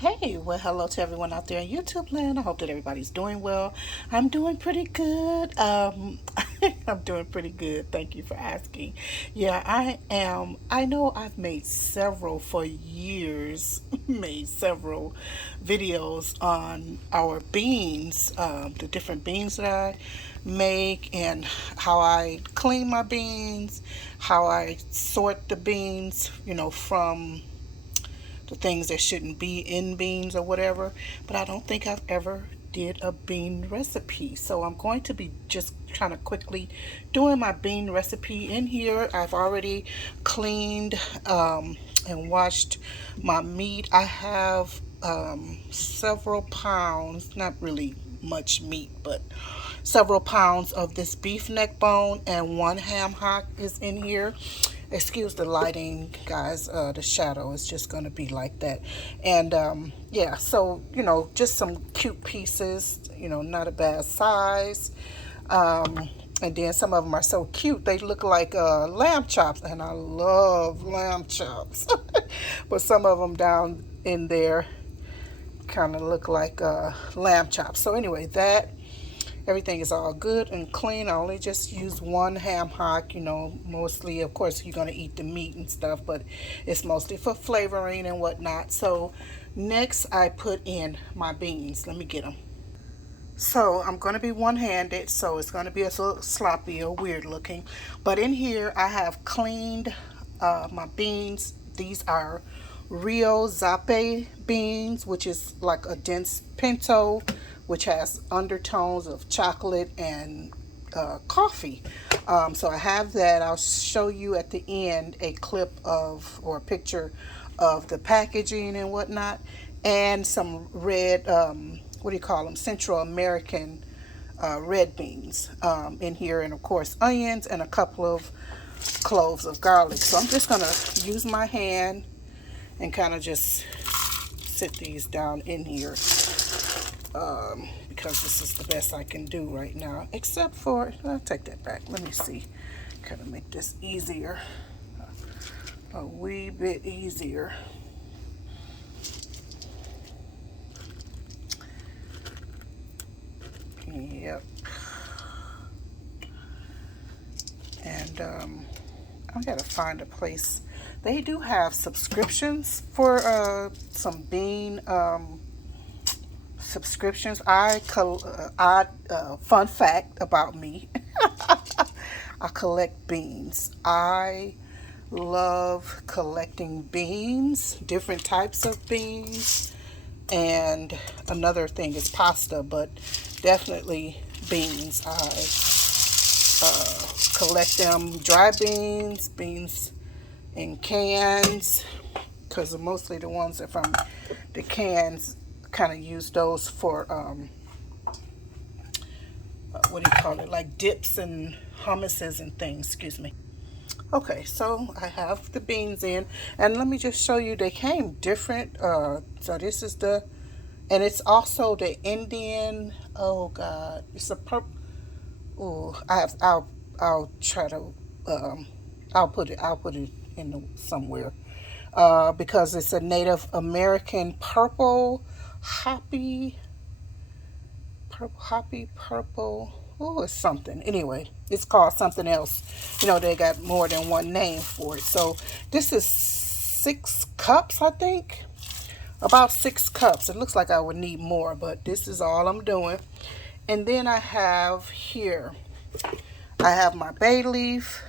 Hey, well, hello to everyone out there in YouTube land. I hope that everybody's doing well. I'm doing pretty good. I'm doing pretty good. Thank you for asking. Yeah, I am. I know I've made several for years, made several videos on our beans, the different beans that I make, and how I clean my beans, how I sort the beans, from the things that shouldn't be in beans or whatever. But I don't think I've ever did a bean recipe, so I'm going to be just trying to quickly doing my bean recipe in here. I've already cleaned and washed my meat. I have several pounds, not really much meat, but several pounds of this beef neck bone, and one ham hock is in here. Excuse the lighting, guys. The shadow is just going to be like that. And yeah, so, just some cute pieces, not a bad size. And then some of them are so cute. They look like lamb chops, and I love lamb chops. But some of them down in there kind of look like lamb chops. So anyway, that everything is all good and clean. I only just use one ham hock, mostly, of course, you're going to eat the meat and stuff, but it's mostly for flavoring and whatnot. So next I put in my beans. Let me get them. So I'm going to be one-handed, so it's going to be a little sloppy or weird looking. But in here I have cleaned my beans. These are Rio Zape beans, which is like a dense pinto, which has undertones of chocolate and coffee. So I have that. I'll show you at the end a clip of or a picture of the packaging and whatnot, and some red, what do you call them, Central American red beans in here, and of course onions and a couple of cloves of garlic. So I'm just going to use my hand and kind of just sit these down in here, because this is the best I can do right now, except for, I'll take that back. Let me see. Kind of make this easier, a wee bit easier. Yep. And I gotta find a place. They do have subscriptions for some bean subscriptions. Fun fact about me, I collect beans. I love collecting beans, different types of beans, and another thing is pasta, but definitely beans. I collect them, dry beans, beans in cans, because mostly the ones that from the cans, kind of use those for what do you call it, like dips and hummuses and things. Excuse me. Okay, so I have the beans in, and let me just show you, they came different. So this is the, and it's also the Indian, oh god, it's a purple. Oh, I'll try to I'll put it in somewhere, because it's a Native American purple hoppy, purple. Oh, it's something. Anyway, it's called something else. They got more than one name for it. So this is 6 cups, I think. About 6 cups. It looks like I would need more, but this is all I'm doing. And then I have here, I have my bay leaf,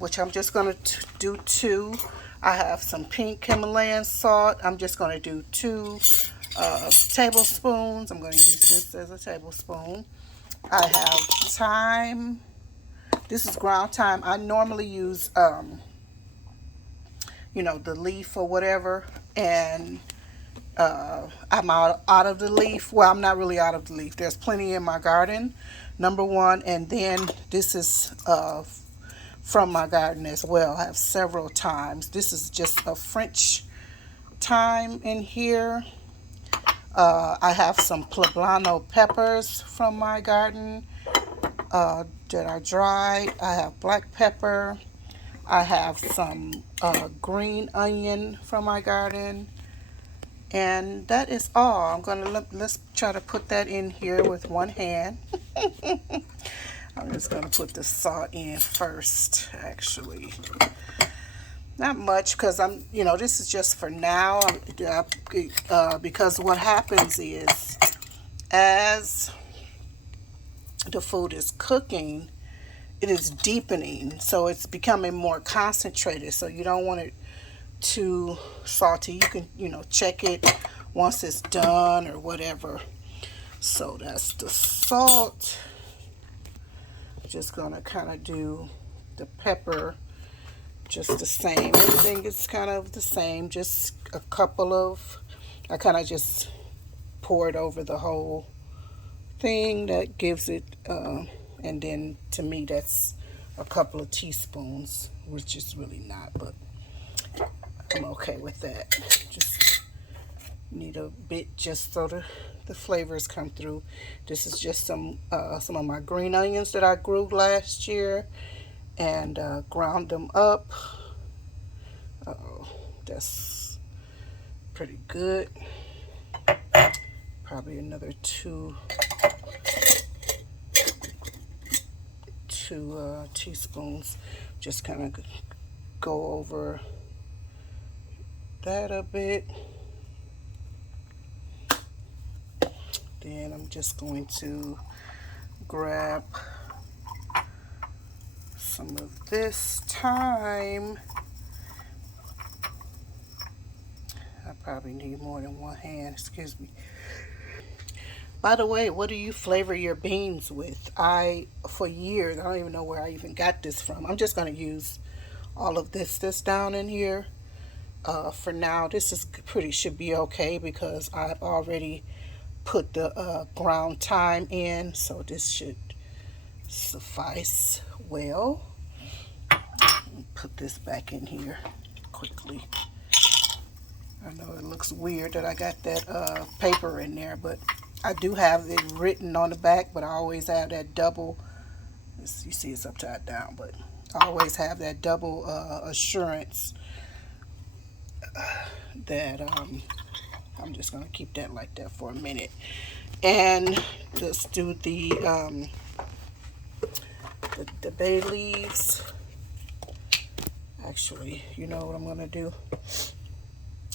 which I'm just going to do 2. I have some pink Himalayan salt. I'm just going to do 2 tablespoons. I'm going to use this as a tablespoon. I have thyme. This is ground thyme. I normally use, the leaf or whatever. And I'm out of the leaf. Well, I'm not really out of the leaf. There's plenty in my garden, number one. And then this is from my garden as well. I have several thymes. This is just a French thyme in here. I have some poblano peppers from my garden that are dried. I have black pepper. I have some green onion from my garden. And that is all. I'm gonna let's try to put that in here with one hand. I'm just gonna put the salt in first, actually. Not much, because this is just for now. Because what happens is, as the food is cooking, it is deepening, so it's becoming more concentrated. So you don't want it too salty. You can, check it once it's done or whatever. So that's the salt. Just gonna kind of do the pepper just the same. Everything is kind of the same. Just a couple of, I kind of just pour it over the whole thing. That gives it, and then to me that's a couple of teaspoons, which is really not, but I'm okay with that. Just need a bit just so the flavors come through. This is just some of my green onions that I grew last year and ground them up. That's pretty good. Probably another two teaspoons. Just kind of go over that a bit. Then I'm just going to grab some of this thyme. I probably need more than one hand, excuse me. By the way, what do you flavor your beans with? For years, I don't even know where I even got this from. I'm just going to use all of this down in here. For now, this should be okay because I've already put the ground thyme in, so this should suffice well. Put this back in here quickly. I know it looks weird that I got that paper in there, but I do have it written on the back, but I always have that double, you see it's upside down, but I always have that double assurance that I'm just going to keep that like that for a minute. And let's do the bay leaves. Actually, you know what I'm going to do?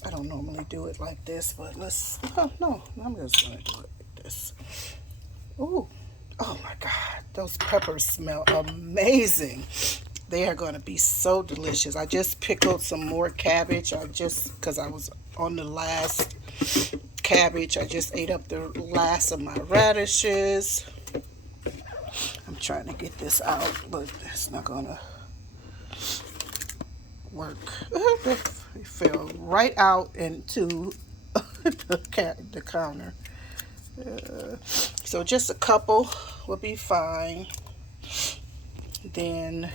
I don't normally do it like this, but no, I'm just going to do it like this. Ooh, oh my God, those peppers smell amazing. They are going to be so delicious. I just pickled some more cabbage. Because I was on the last cabbage, I just ate up the last of my radishes. I'm trying to get this out, but it's not going to work. It fell right out into the counter. So just a couple will be fine. Then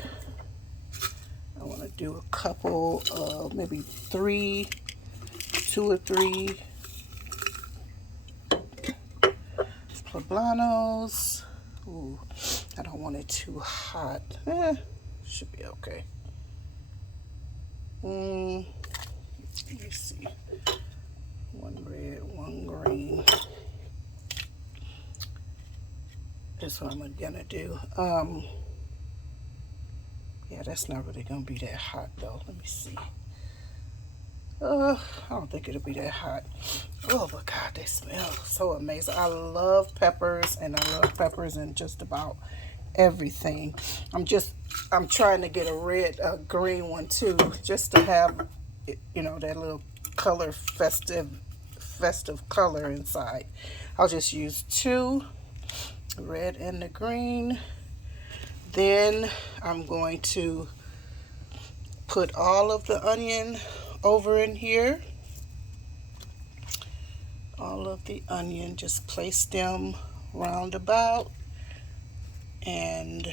I want to do a couple of maybe two or three poblanos. Ooh, I don't want it too hot. Should be okay. Let me see. One red, one green. That's what I'm gonna do. Yeah, that's not really gonna be that hot though. Let me see. I don't think it'll be that hot. Oh my God, they smell so amazing. I love peppers, and I love peppers in just about everything. I'm trying to get a green one too, just to have, that little color, festive color inside. I'll just use two, the red and the green. Then I'm going to put all of the onion over in here. All of the onion, just place them roundabout. And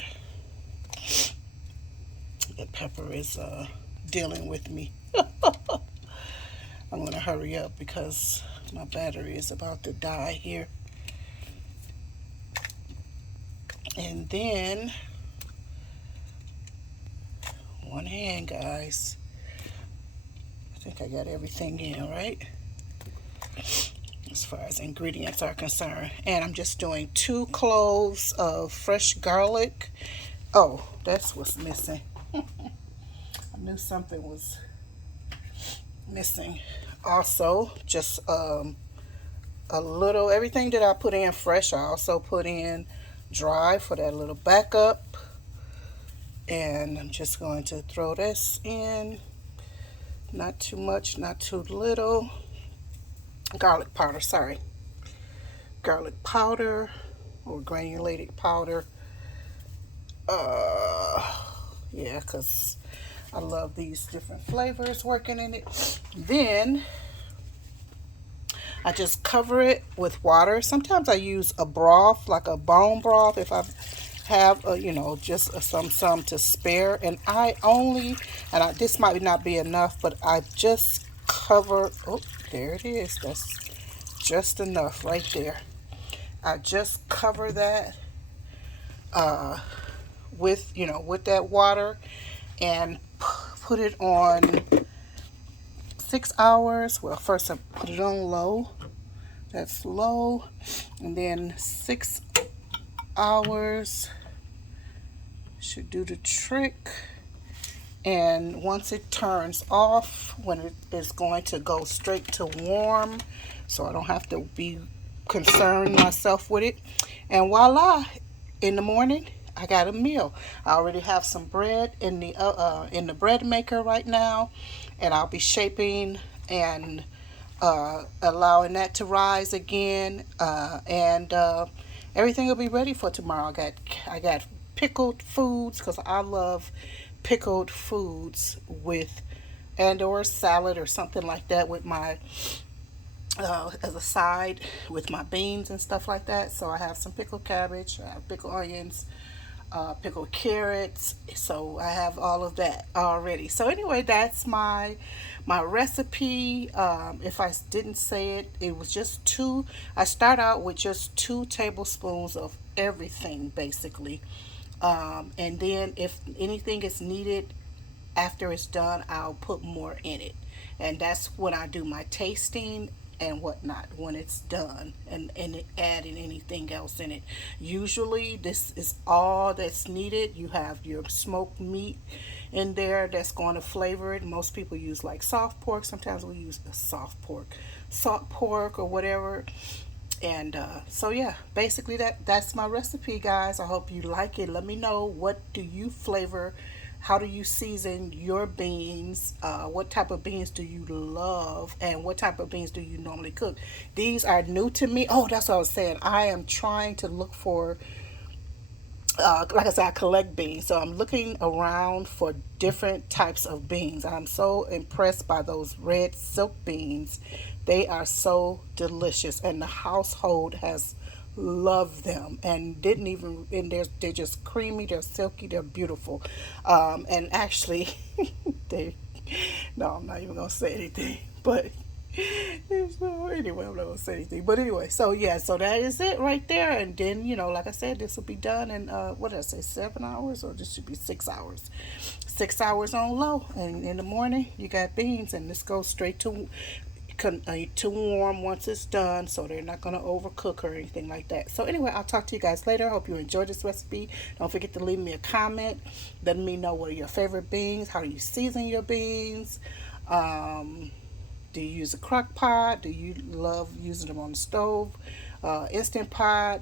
the pepper is dealing with me. I'm going to hurry up because my battery is about to die here. And then, one hand, guys. I think I got everything in, right? as far as ingredients are concerned. And I'm just doing 2 cloves of fresh garlic. Oh, that's what's missing. I knew something was missing. Also, just a little, everything that I put in fresh, I also put in dry for that little backup. And I'm just going to throw this in. Not too much, not too little. Garlic powder, sorry. Garlic powder or granulated powder. Yeah, because I love these different flavors working in it. Then I just cover it with water. Sometimes I use a broth, like a bone broth, if I have, just some to spare. And I only, this might not be enough, but I just cover. Oh, there it is. That's just enough right there. I just cover that with that water and put it on 6 hours. Well, first I put it on low. That's low. And then 6 hours should do the trick. And once it turns off, when it is going to go straight to warm, so I don't have to be concerned myself with it. And voila, in the morning, I got a meal. I already have some bread in the bread maker right now, and I'll be shaping and allowing that to rise again, and everything will be ready for tomorrow. I got pickled foods because I love pickled foods with and or salad or something like that with my as a side with my beans and stuff like that. So I have some pickled cabbage, I have pickled onions, pickled carrots. So I have all of that already. So anyway, that's my recipe. If I didn't say it, it was just two. I start out with just 2 tablespoons of everything basically, and then if anything is needed after it's done, I'll put more in it. And that's when I do my tasting and whatnot when it's done, and adding anything else in it. Usually, this is all that's needed. You have your smoked meat in there that's going to flavor it. Most people use like soft pork. Sometimes we use a soft pork, salt pork, or whatever. And so yeah, basically that's my recipe, guys. I hope you like it. Let me know, what do you flavor, how do you season your beans, what type of beans do you love, and what type of beans do you normally cook. These are new to me. Oh, that's what I was saying. I am trying to look for, like I said, I collect beans, so I'm looking around for different types of beans. I'm so impressed by those red silk beans. They are so delicious, and the household has loved them and didn't even. And they're just creamy. They're silky. They're beautiful. And actually, they. No, I'm not even gonna say anything, but so anyway, I'm not gonna say anything. But anyway, so yeah, so that is it right there. And then, like I said, this will be done in what did I say, 7 hours, or this should be 6 hours. 6 hours on low, and in the morning you got beans, and this goes straight to warm once it's done, so they're not going to overcook or anything like that. So anyway, I'll talk to you guys later. I hope you enjoyed this recipe. Don't forget to leave me a comment letting me know what are your favorite beans, how do you season your beans, do you use a crock pot, do you love using them on the stove, instant pot,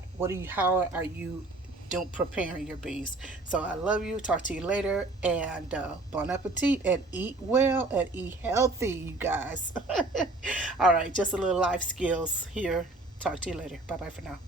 how are you don't preparing your beans. So I love you. Talk to you later, and bon appetit, and eat well and eat healthy, you guys. All right, just a little life skills here. Talk to you later. Bye bye for now.